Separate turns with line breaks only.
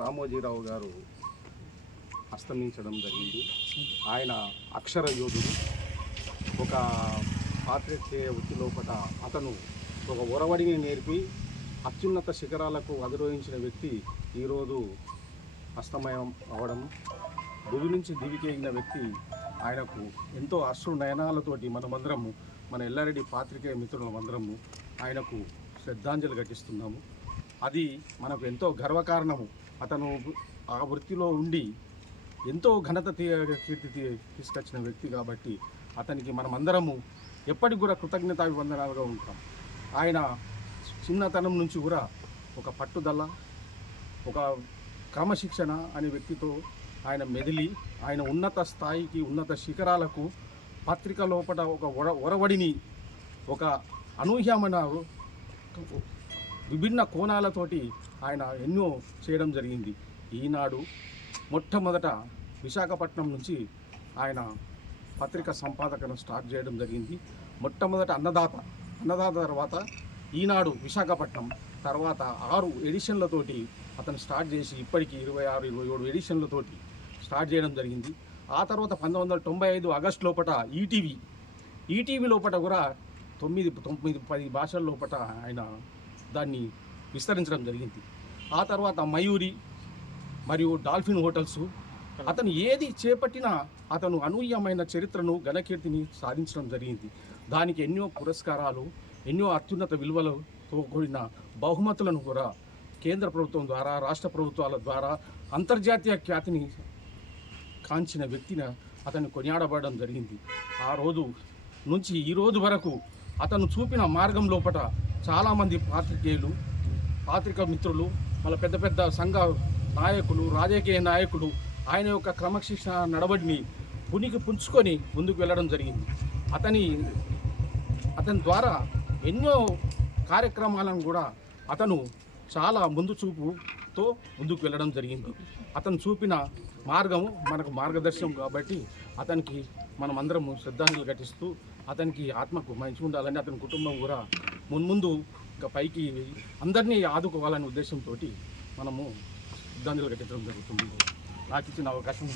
రామోజీరావు గారు అస్తమించడం జరిగింది. ఆయన అక్షర యోధుడు. ఒక పాత్రికేయ వృత్తి లోపల అతను ఒక ఒరవడిని నేర్పి అత్యున్నత శిఖరాలకు అధిరోహించిన వ్యక్తి ఈరోజు అస్తమయం అవడం. భూమి నుంచి దివికేగిన వ్యక్తి ఆయనకు ఎంతో అశ్రు నయనాలతోటి మనమందరము మన ఎల్లారెడ్డి పాత్రికేయ మిత్రులమందరము ఆయనకు శ్రద్ధాంజలి ఘటిస్తున్నాము. అది మనకు ఎంతో గర్వకారణము. అతను ఆ వృత్తిలో ఉండి ఎంతో ఘనత కీర్తి తీసుకొచ్చిన వ్యక్తి కాబట్టి అతనికి మనమందరము ఎప్పటికి కూడా కృతజ్ఞతాభివందనాలుగా ఉంటాం. ఆయన చిన్నతనం నుంచి కూడా ఒక పట్టుదల ఒక క్రమశిక్షణ అనే వ్యక్తితో ఆయన మెదిలి ఆయన ఉన్నత స్థాయికి ఉన్నత శిఖరాలకు పత్రిక లోపల ఒక ఒర ఒరవడిని ఒక అనూహ్యమైన విభిన్న కోణాలతోటి ఆయన ఎన్నో చేయడం జరిగింది. ఈనాడు మొట్టమొదట విశాఖపట్నం నుంచి ఆయన పత్రిక సంపాదకను స్టార్ట్ చేయడం జరిగింది. మొట్టమొదట అన్నదాత అన్నదాత తర్వాత ఈనాడు విశాఖపట్నం తర్వాత ఆరు ఎడిషన్లతోటి అతను స్టార్ట్ చేసి ఇప్పటికీ ఇరవై ఆరు ఇరవై ఏడు ఎడిషన్లతోటి స్టార్ట్ చేయడం జరిగింది. ఆ తర్వాత పంతొమ్మిది వందల తొంభై ఐదు ఆగస్టు లోపల ఈటీవీ ఈటీవీ లోపల కూడా తొమ్మిది తొమ్మిది పది భాషల లోపల ఆయన దాన్ని విస్తరించడం జరిగింది. ఆ తర్వాత మయూరి మరియు డాల్ఫిన్ హోటల్స్ అతను ఏది చేపట్టినా అతను అనూహ్యమైన చరిత్రను ఘనకీర్తిని సాధించడం జరిగింది. దానికి ఎన్నో పురస్కారాలు ఎన్నో అత్యున్నత విలువలతో కూడిన బహుమతులను కూడా కేంద్ర ప్రభుత్వం ద్వారా రాష్ట్ర ప్రభుత్వాల ద్వారా అంతర్జాతీయ ఖ్యాతిని కాంచిన వ్యక్తిన అతను కొనియాడబడడం జరిగింది. ఆ రోజు నుంచి ఈ రోజు వరకు అతను చూపిన మార్గం లోపల చాలామంది పాత్రికేయులు పాత్రిక మిత్రులు మళ్ళీ పెద్ద పెద్ద సంఘ నాయకులు రాజకీయ నాయకులు ఆయన యొక్క క్రమశిక్షణ నడవడిని పునికి పుంచుకొని ముందుకు వెళ్ళడం జరిగింది. అతని అతని ద్వారా ఎన్నో కార్యక్రమాలను కూడా అతను చాలా ముందు చూపుతో ముందుకు వెళ్ళడం జరిగింది. అతను చూపిన మార్గము మనకు మార్గదర్శనం కాబట్టి అతనికి మనం అందరము శ్రద్ధాంజలి ఘటిస్తూ అతనికి ఆత్మకు మంచి ఉండాలని అతని కుటుంబం కూడా మున్ముందు ఇంకా పైకి అందరినీ ఆదుకోవాలనే ఉద్దేశంతో మనము ఇబ్బందులు కట్టించడం జరుగుతుంది. నాకు ఇచ్చిన అవకాశం